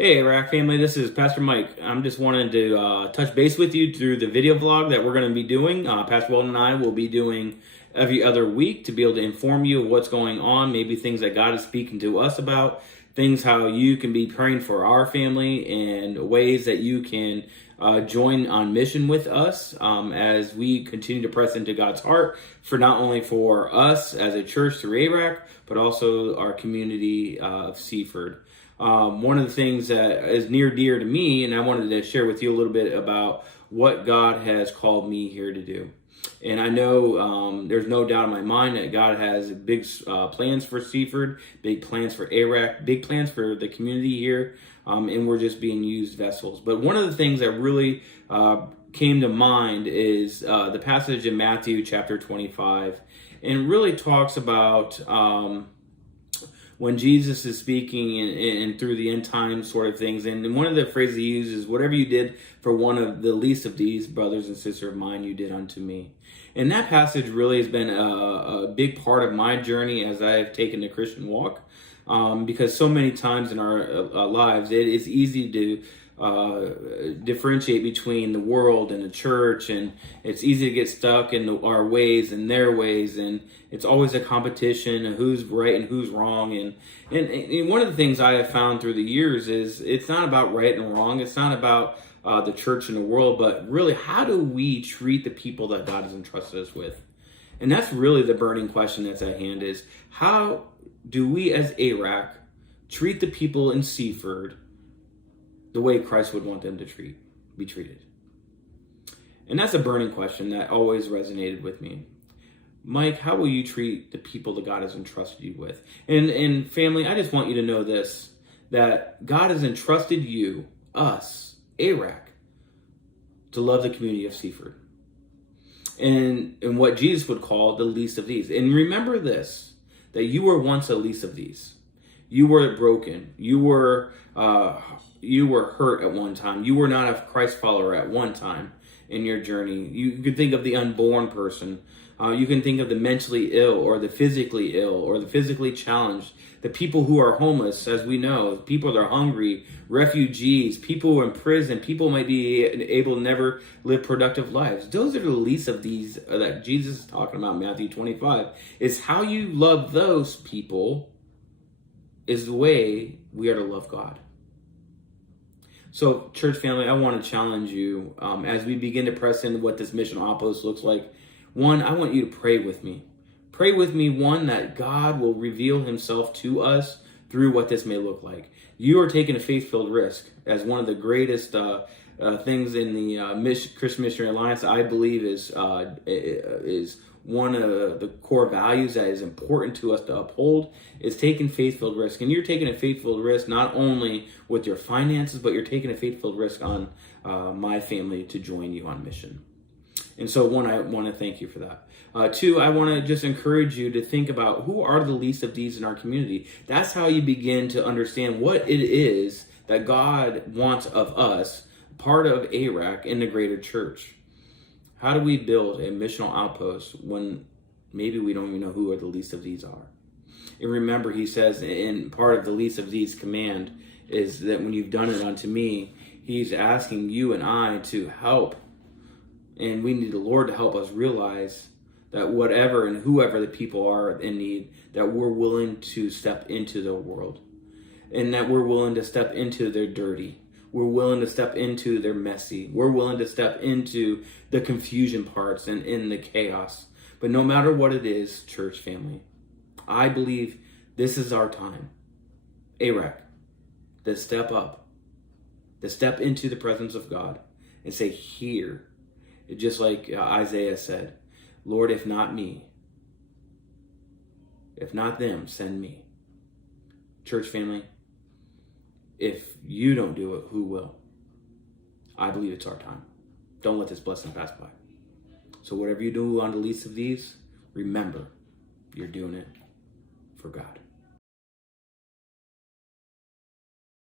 Hey, Iraq family, this is Pastor Mike. I'm just wanting to touch base with you through the video vlog that we're going to be doing. Pastor Weldon and I will be doing every other week to be able to inform you of what's going on, maybe things that God is speaking to us about, things how you can be praying for our family, and ways that you can join on mission with us as we continue to press into God's heart for not only for us as a church through Iraq, but also our community of Seaford. One of the things that is near dear to me, and I wanted to share with you a little bit about what God has called me here to do. And I know there's no doubt in my mind that God has big plans for Seaford, big plans for Iraq, big plans for the community here, and we're just being used vessels. But one of the things that really came to mind is the passage in Matthew chapter 25, and really talks about when Jesus is speaking and through the end time sort of things. And one of the phrases he uses, whatever you did for one of the least of these brothers and sisters of mine, you did unto me. And that passage really has been a big part of my journey as I have taken the Christian walk. Because so many times in our lives, it is easy to differentiate between the world and the church, and it's easy to get stuck in our ways and their ways, and it's always a competition of who's right and who's wrong. And one of the things I have found through the years is it's not about right and wrong. It's not about the church and the world, but really, how do we treat the people that God has entrusted us with? And that's really the burning question that's at hand: is how do we as Iraq treat the people in Seaford the way Christ would want them to be treated? And that's a burning question that always resonated with me. Mike, how will you treat the people that God has entrusted you with? And family, I just want you to know this, that God has entrusted you, us, Iraq, to love the community of Seaford. And what Jesus would call the least of these. And remember this, that you were once a least of these. You were broken. You were hurt at one time. You were not a Christ follower at one time in your journey. You could think of the unborn person. You can think of the mentally ill, or the physically ill, or the physically challenged, the people who are homeless, as we know, people that are hungry, refugees, people who are in prison, people might be able to never live productive lives. Those are the least of these that Jesus is talking about in Matthew 25. It's how you love those people is the way we are to love God. So, church family, I want to challenge you as we begin to press into what this mission outpost looks like. One, I want you to pray with me. Pray with me, one, that God will reveal himself to us through what this may look like. You are taking a faith-filled risk as one of the greatest things in the Christian Missionary Alliance. I believe is one of the core values that is important to us to uphold, is taking faith-filled risk. And you're taking a faith-filled risk not only with your finances, but you're taking a faith-filled risk on my family to join you on mission. And so, one, I want to thank you for that. Two, I want to just encourage you to think about who are the least of these in our community. That's how you begin to understand what it is that God wants of us, part of Iraq in the greater church. How do we build a missional outpost when maybe we don't even know who are the least of these are? And remember, he says in part of the least of these command is that when you've done it unto me, he's asking you and I to help. And we need the Lord to help us realize that whatever and whoever the people are in need, that we're willing to step into their world. And that we're willing to step into their dirty. We're willing to step into their messy. We're willing to step into the confusion parts and in the chaos. But no matter what it is, church family, I believe this is our time. Iraq, to step up, to step into the presence of God and say, here. Just like Isaiah said, Lord, if not me, if not them, send me. Church family, if you don't do it, who will? I believe it's our time. Don't let this blessing pass by. So whatever you do on the least of these, remember, you're doing it for God.